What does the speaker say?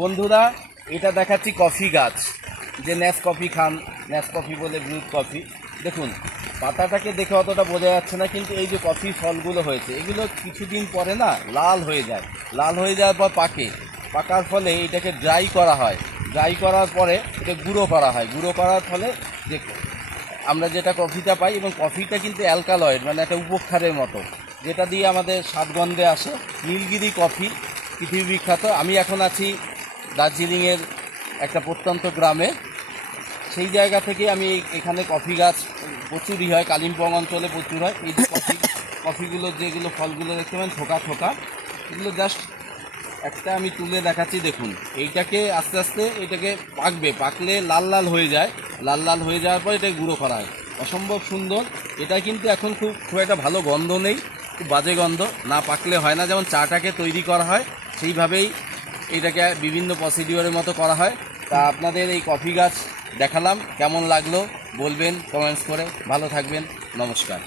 বন্ধুরা, এটা দেখাচ্ছি কফি গাছ, যে নেসকফি খান, নেসকফি বলে ব্রুড কফি। দেখুন, পাতাটাকে দেখে অতটা বোঝা যাচ্ছে না, কিন্তু এই যে কফি ফলগুলো হয়েছে এগুলো কিছুদিন পরে না লাল হয়ে যায়। লাল হয়ে যাওয়ার পর পাকার ফলে এটাকে ড্রাই করা হয়। ড্রাই করার পরে এটা গুঁড়ো করা হয়। গুঁড়ো করার ফলে যে আমরা যেটা কফিটা পাই, এবং কফিটা কিন্তু অ্যালকালয়েড, মানে একটা উপক্ষারের মতো, যেটা দিয়ে আমাদের স্বাদগন্ধে আসে। নীলগিরি কফি পৃথিবী বিখ্যাত। আমি এখন আছি দার্জিলিংয়ের একটা প্রত্যন্ত গ্রামে। সেই জায়গা থেকে আমি এখানে কফি গাছ প্রচুরই হয়, কালিম্পং অঞ্চলে প্রচুর হয়। এই যে কফিগুলো, যেগুলো ফলগুলো দেখতে পাবেন থোকা থোকা, এগুলো জাস্ট একটা আমি তুলে দেখাচ্ছি। দেখুন, এইটাকে আস্তে আস্তে এটাকে পাকলে লাল লাল হয়ে যায়। লাল লাল হয়ে যাওয়ার পর এটাকে গুঁড়ো করা হয়। অসম্ভব সুন্দর। এটা কিন্তু এখন খুব একটা ভালো গন্ধ নেই, খুব বাজে গন্ধ। না পাকলে হয় না, যেমন চাটাকে তৈরি করা হয় সেইভাবেই এটাকে বিভিন্ন প্রসিডিওরের মতো করা হয়। তা আপনাদের এই কফি গাছ দেখালাম, কেমন লাগলো বলবেন কমেন্টস করে। ভালো থাকবেন, নমস্কার।